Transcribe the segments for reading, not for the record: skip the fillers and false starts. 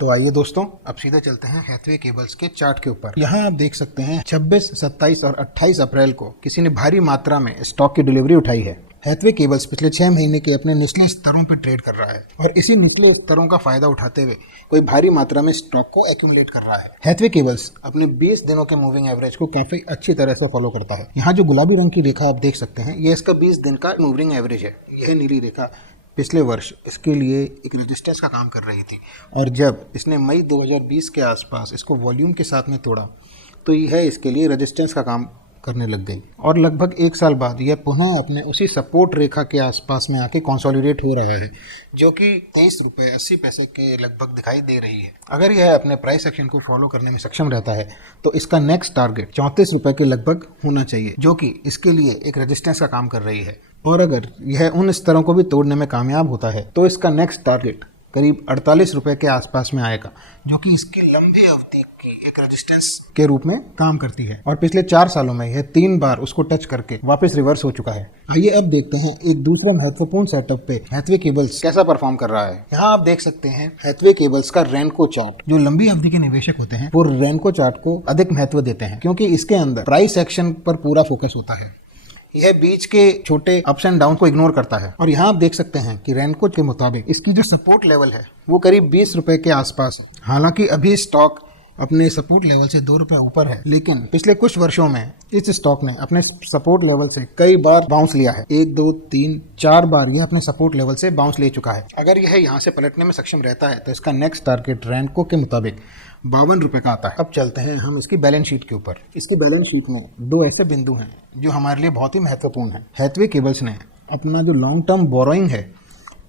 तो आइए दोस्तों, अब सीधे चलते हैं हैथवे केबल्स के चार्ट के ऊपर। यहाँ आप देख सकते हैं 26, 27 और 28 अप्रैल को किसी ने भारी मात्रा में स्टॉक की डिलीवरी उठाई है। हैथवे केबल्स पिछले 6 महीने के अपने निचले स्तरों पर ट्रेड कर रहा है और इसी निचले स्तरों का फायदा उठाते हुए कोई भारी मात्रा में स्टॉक को एक्यूमुलेट कर रहा है। हैथवे केबल्स अपने 20 दिनों के मूविंग एवरेज को काफी अच्छी तरह से फॉलो करता है। यहाँ जो गुलाबी रंग की रेखा आप देख सकते हैं, यह इसका 20 दिन का मूविंग एवरेज है। यह नीली रेखा पिछले वर्ष इसके लिए एक रेजिस्टेंस का काम कर रही थी और जब इसने मई 2020 के आसपास इसको वॉल्यूम के साथ में तोड़ा तो यह इसके लिए रेजिस्टेंस का काम करने लग गई और लगभग 1 साल बाद यह पुनः अपने उसी सपोर्ट रेखा के आसपास में आके कंसोलिडेट हो रहा है, जो कि 23 रुपये 80 पैसे के लगभग दिखाई दे रही है। अगर यह अपने प्राइस एक्शन को फॉलो करने में सक्षम रहता है तो इसका नेक्स्ट टारगेट 34 रुपये के लगभग होना चाहिए, जो कि इसके लिए एक रेजिस्टेंस का काम कर रही है। और अगर यह उन स्तरों को भी तोड़ने में कामयाब होता है तो इसका नेक्स्ट टारगेट करीब 48 रुपये के आसपास में आएगा, जो कि इसकी लंबी अवधि की एक रेजिस्टेंस के रूप में काम करती है। और पिछले 4 सालों में यह 3 बार उसको टच करके वापस रिवर्स हो चुका है। आइए अब देखते हैं एक दूसरा महत्वपूर्ण सेटअप पे हैथवे केबल्स कैसा परफॉर्म कर रहा है। यहाँ आप देख सकते हैं हैथवे केबल्स का रेनको चार्ट। जो लंबी अवधि के निवेशक होते हैं वो रेनको चार्ट को अधिक महत्व देते हैं, क्योंकि इसके अंदर प्राइस एक्शन पर पूरा फोकस होता है। यह बीच के छोटे अप्स एंड डाउन को इग्नोर करता है। और यहाँ आप देख सकते हैं कि रेनको के मुताबिक इसकी जो सपोर्ट लेवल है वो करीब 20 रुपए के आसपास है। हालांकि अभी स्टॉक अपने सपोर्ट लेवल से 2 रुपए ऊपर है, लेकिन पिछले कुछ वर्षों में इस स्टॉक ने अपने सपोर्ट लेवल से कई बार बाउंस लिया है। 1, 2, 3, 4 बार यह अपने सपोर्ट लेवल से बाउंस ले चुका है। अगर यह यहाँ से पलटने में सक्षम रहता है तो इसका नेक्स्ट टारगेट रेनको के मुताबिक 52 रुपए का आता है। अब चलते हैं हम इसकी बैलेंस शीट के ऊपर। इसकी बैलेंस शीट में 2 ऐसे बिंदु हैं जो हमारे लिए बहुत ही महत्वपूर्ण है। हैथवे केबल्स ने अपना जो लॉन्ग टर्म बोरोइंग है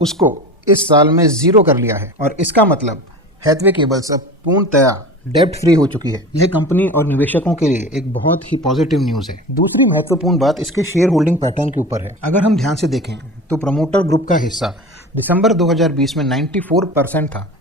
उसको इस साल में 0 कर लिया है और इसका मतलब हैथवे केबल्स अब पूर्णतया डेब्ट फ्री हो चुकी है। यह कंपनी और निवेशकों के लिए एक बहुत ही पॉजिटिव न्यूज है। दूसरी महत्वपूर्ण बात इसके शेयर होल्डिंग पैटर्न के ऊपर है। अगर हम ध्यान से देखें तो प्रमोटर ग्रुप का हिस्सा दिसंबर 2020 में 94% था,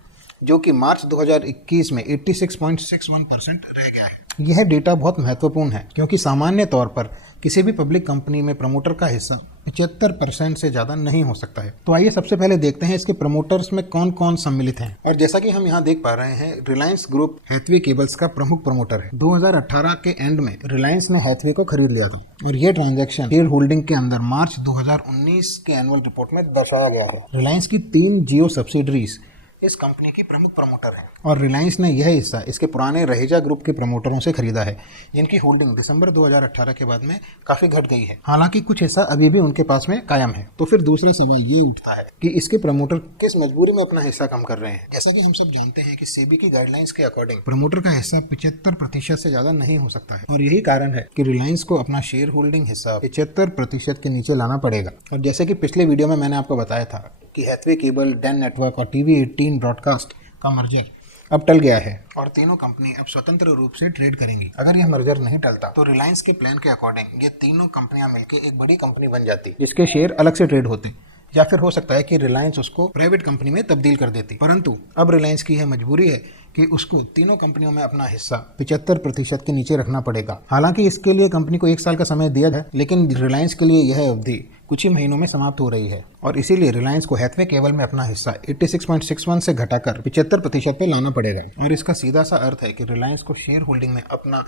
जो कि मार्च 2021 में 86.61% रह गया है। यह डेटा बहुत महत्वपूर्ण है क्योंकि सामान्य तौर पर किसी भी पब्लिक कंपनी में प्रमोटर का हिस्सा 75% से ज़्यादा नहीं हो सकता है। तो आइए सबसे पहले देखते हैं इसके प्रमोटर्स में कौन कौन सम्मिलित हैं। और जैसा कि हम यहाँ देख पा रहे हैं, रिलायंस ग्रुप हैथवे केबल्स का प्रमुख प्रमोटर है। 2018 के एंड में रिलायंस ने हैथवे को खरीद लिया था और यह ट्रांजैक्शन शेयर होल्डिंग के अंदर मार्च 2019 के एनुअल रिपोर्ट में दर्शाया गया है। रिलायंस की 3 जियो सब्सिडरीज इस कंपनी की प्रमुख प्रमोटर है और रिलायंस ने यह हिस्सा इसके पुराने रहेजा ग्रुप के प्रमोटरों से खरीदा है, जिनकी होल्डिंग दिसंबर 2018 के बाद में काफी घट गई है। हालांकि कुछ हिस्सा अभी भी उनके पास में कायम है। तो फिर दूसरा सवाल ये उठता है कि इसके प्रमोटर किस मजबूरी में अपना हिस्सा कम कर रहे हैं। जैसा कि हम सब जानते हैं कि सेबी की गाइडलाइंस के अकॉर्डिंग प्रमोटर का हिस्सा 75% से ज्यादा नहीं हो सकता है और यही कारण है कि रिलायंस को अपना शेयर होल्डिंग हिस्सा 75% के नीचे लाना पड़ेगा। और जैसे कि पिछले वीडियो में मैंने आपको बताया था कि हैथवे केबल, डैन नेटवर्क और टीवी 18 ब्रॉडकास्ट का मर्जर अब टल गया है और तीनों कंपनी अब स्वतंत्र रूप से ट्रेड करेंगी। अगर यह मर्जर नहीं टलता तो रिलायंस के प्लान के अकॉर्डिंग ये तीनों कंपनियां मिलकर एक बड़ी कंपनी बन जाती, जिसके शेयर अलग से ट्रेड होते, या फिर हो सकता है कि रिलायंस उसको प्राइवेट कंपनी में तब्दील कर देती। परंतु अब रिलायंस की यह मजबूरी है कि उसको तीनों कंपनियों में अपना हिस्सा 75% के नीचे रखना पड़ेगा। हालांकि इसके लिए कंपनी को 1 साल का समय दिया है, लेकिन रिलायंस के लिए यह अवधि कुछ ही महीनों में समाप्त हो रही है और इसीलिए रिलायंस को हैथवे केबल में अपना हिस्सा 86.61 से घटाकर 75% पे लाना पड़ेगा। और इसका सीधा सा अर्थ है कि रिलायंस को शेयर होल्डिंग में अपना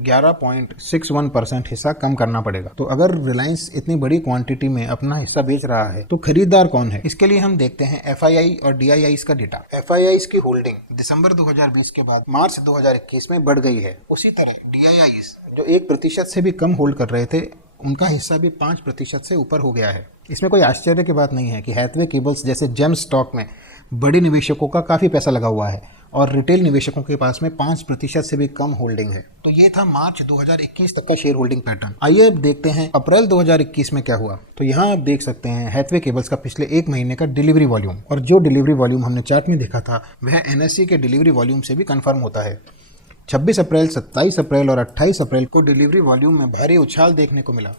11.61% हिस्सा कम करना पड़ेगा। तो अगर रिलायंस इतनी बड़ी क्वांटिटी में अपना हिस्सा बेच रहा है तो खरीदार कौन है? इसके लिए हम देखते हैं एफआईआई और डीआईआईस का डेटा। एफआईआईस की होल्डिंग दिसंबर 2020 के बाद मार्च 2021 में बढ़ गई है। उसी तरह डीआईआईस जो 1% से भी कम होल्ड कर रहे थे, उनका हिस्सा भी 5% से ऊपर हो गया है। इसमें कोई आश्चर्य की बात नहीं है कि हैथवे केबल्स जैसे जेम स्टॉक में बड़े निवेशकों का काफी पैसा लगा हुआ है और रिटेल निवेशकों के पास में 5% से भी कम होल्डिंग है। तो ये था मार्च 2021 तक का शेयर होल्डिंग पैटर्न। आइए अब देखते हैं अप्रैल 2021 में क्या हुआ। तो यहाँ आप देख सकते हैं हैथवे केबल्स का पिछले 1 महीने का डिलीवरी वॉल्यूम, और जो डिलीवरी वॉल्यूम हमने चार्ट में देखा था वह एनएससी के डिलीवरी वॉल्यूम से भी कंफर्म होता है। 26 अप्रैल, 27 अप्रैल और 28 अप्रैल को डिलीवरी वॉल्यूम में भारी उछाल देखने को मिला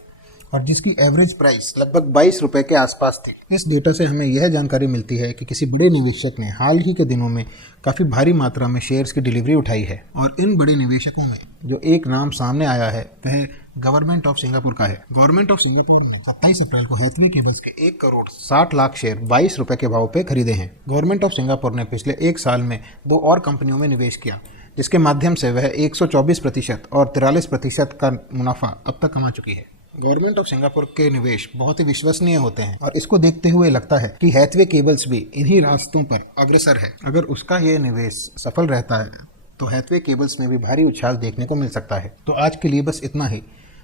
और जिसकी एवरेज प्राइस लगभग 22 रुपए के आसपास थी। इस डेटा से हमें यह जानकारी मिलती है कि किसी बड़े निवेशक ने हाल ही के दिनों में काफ़ी भारी मात्रा में शेयर्स की डिलीवरी उठाई है और इन बड़े निवेशकों में जो एक नाम सामने आया है वह गवर्नमेंट ऑफ सिंगापुर का है। गवर्नमेंट ऑफ सिंगापुर ने 27 अप्रैल को हैथवे केबल्स के 1,60,00,000 शेयर 22 रुपए के भाव पे खरीदे हैं। गवर्नमेंट ऑफ सिंगापुर ने पिछले एक साल में 2 और कंपनियों में निवेश किया, जिसके माध्यम से वह 124% और 43% का मुनाफा अब तक कमा चुकी है। गवर्नमेंट ऑफ सिंगापुर के निवेश बहुत ही विश्वसनीय होते हैं और इसको देखते हुए लगता है कि हैथवे केबल्स भी इन्हीं रास्तों पर अग्रसर है। अगर उसका ये निवेश सफल रहता है तो हैथवे केबल्स में भी भारी उछाल देखने को मिल सकता है। तो आज के लिए बस इतना ही।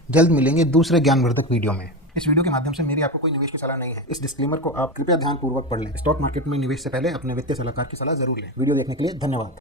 जल्द मिलेंगे दूसरे ज्ञानवर्धक वीडियो में। इस वीडियो के माध्यम से मेरी आपको कोई निवेश की सलाह नहीं है। इस डिस्क्लेमर को आप कृपया ध्यानपूर्वक पढ़ लें। स्टॉक मार्केट में निवेश से पहले अपने वित्तीय सलाहकार की सलाह जरूर लें। वीडियो देखने के लिए धन्यवाद।